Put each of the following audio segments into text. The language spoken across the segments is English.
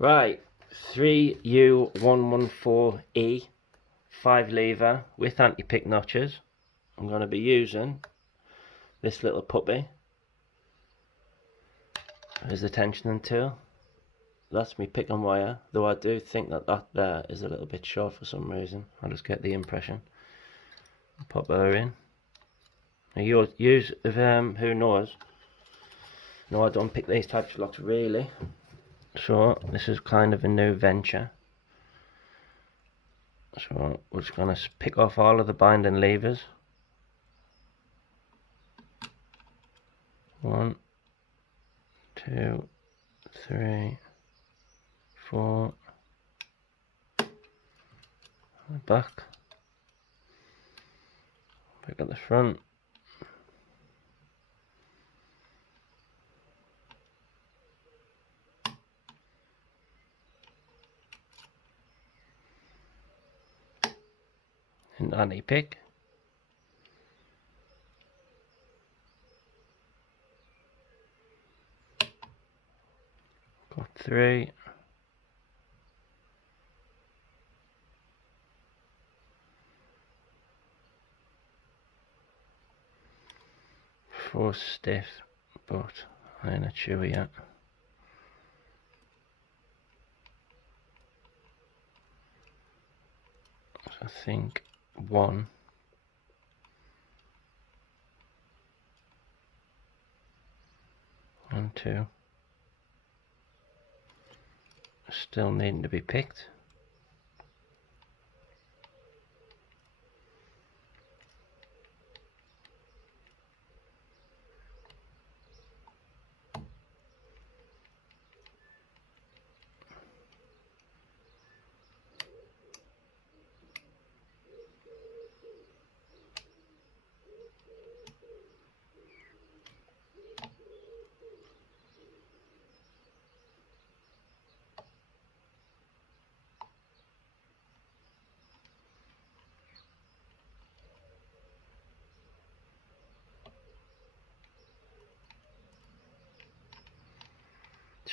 Right, 3u114e 5 lever with anti-pick notches. I'm going to be using this little puppy as the tensioning tool. That's me pick and wire, though I do think that there is a little bit short for some reason. I'll just get the impression. Pop her in. Now who knows? No, I don't pick these types of locks really. So this is kind of a new venture. So we're just going to pick off all of the binding levers. 1, 2, 3, 4. Back. Back at the front. And anti-pick. Got 3. 4 stiff, but I ain't chewy yet. So I think 1. And 2. Still needing to be picked.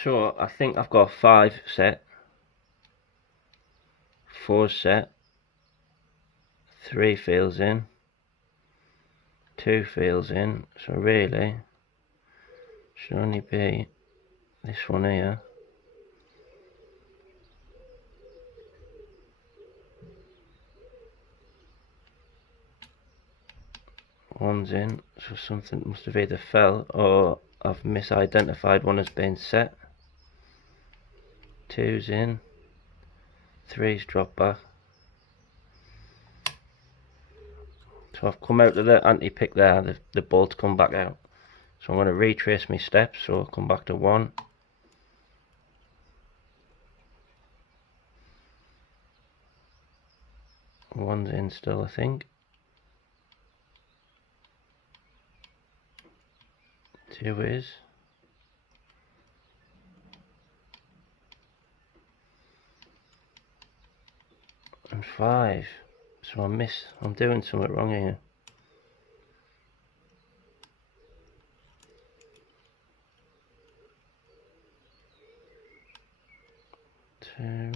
So I think I've got 5 set, 4 set, 3 fields in, 2 fields in, so really should only be this one here. One's in, so something must have either fell or I've misidentified one as being set. 2's in, 3's dropped back. So I've come out of the anti-pick there, the bolt's come back out. So I'm going to retrace my steps, so I'll come back to 1. One's in still, I think. 2 is. And 5. So I'm doing something wrong here. 2.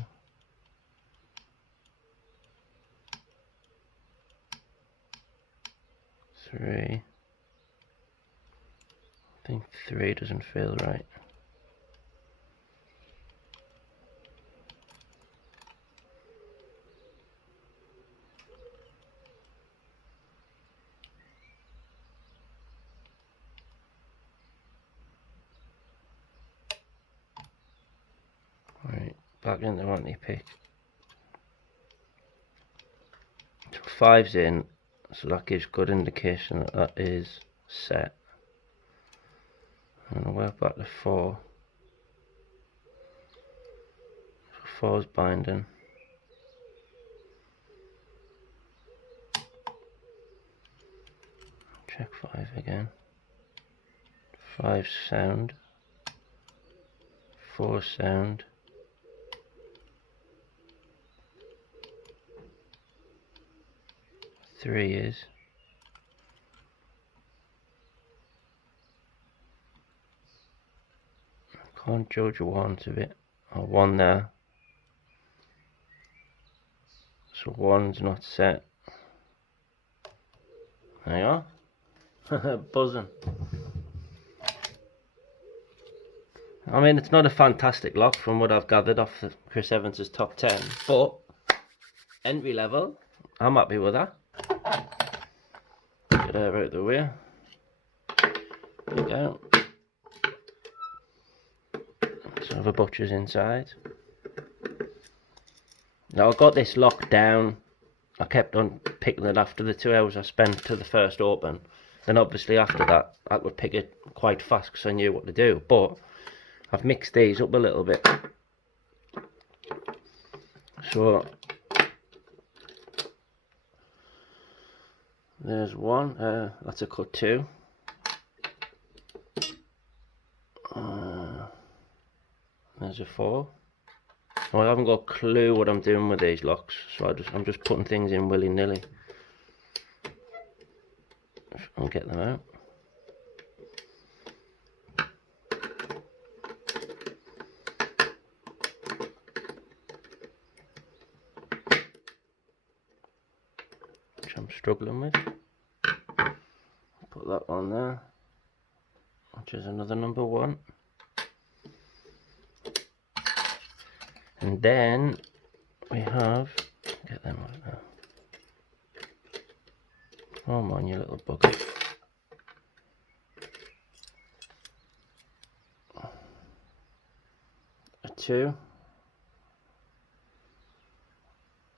3. I think 3 doesn't feel right. Right, back into anti-pick. So 5's in, so that gives good indication that that is set. I'm going to work back to 4. So 4's binding. Check 5 again. 5's sound. 4's sound. 3 is. Can't judge a warrant of it or one there. So one's not set. There you are. Buzzing. I mean, it's not a fantastic lock from what I've gathered off Chris Evans's top 10, but entry level, I'm happy with that. Get her out of the way. There you go. Some of the butchers inside. Now I got this locked down. I kept on picking it after the 2 hours I spent to the first open. Then obviously after that I would pick it quite fast because I knew what to do. But I've mixed these up a little bit. So there's one, that's a cut 2. There's a 4. Well, I haven't got a clue what I'm doing with these locks, so I'm just putting things in willy-nilly. I'll get them out. Which I'm struggling with. Put that on there, which is another number 1. And then we have, get them out now. Come on, you little bugger. A 2.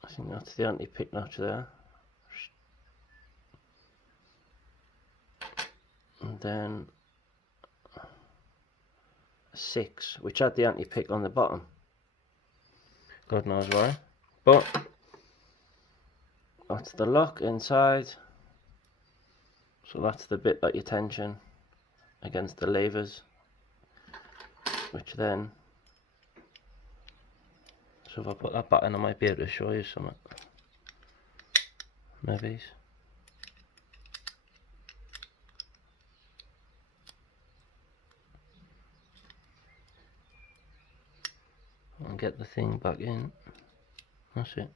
I think that's the anti-pick notch there. And then a 6, which had the anti-pick on the bottom. God knows why, but that's the lock inside. So that's the bit that you tension against the levers, which then, so if I put that back in I might be able to show you something. Maybe. And get the thing back in. That's it.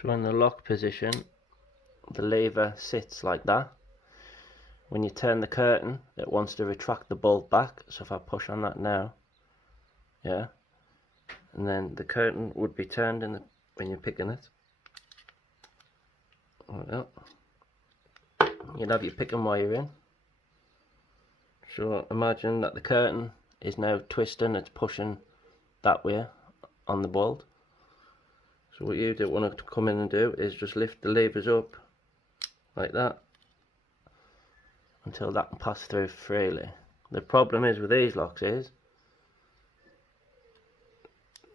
So in the lock position, the lever sits like that. When you turn the curtain, it wants to retract the bolt back. So if I push on that now, yeah, and then the curtain would be turned in when you're picking it. Well, you'll have your picking while you're in. So imagine that the curtain is now twisting, it's pushing that way on the bolt. So what you don't want to come in and do is just lift the levers up like that until that can pass through freely. The problem is with these locks is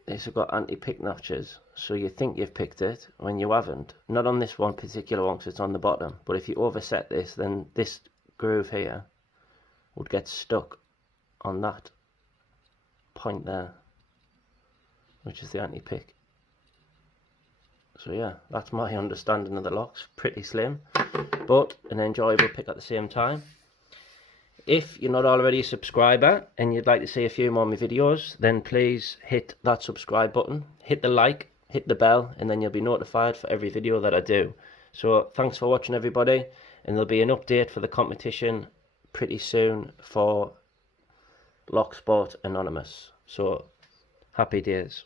these have got anti-pick notches, so you think you've picked it when you haven't. Not on this one particular one because it's on the bottom, but if you overset this, then this groove here would get stuck on that point there, which is the anti-pick. So yeah, that's my understanding of the locks. Pretty slim, but an enjoyable pick at the same time. If you're not already a subscriber and you'd like to see a few more of my videos, then please hit that subscribe button, hit the like, hit the bell, and then you'll be notified for every video that I do. So thanks for watching everybody, and there'll be an update for the competition pretty soon for Lock Sport Anonymous. So happy days.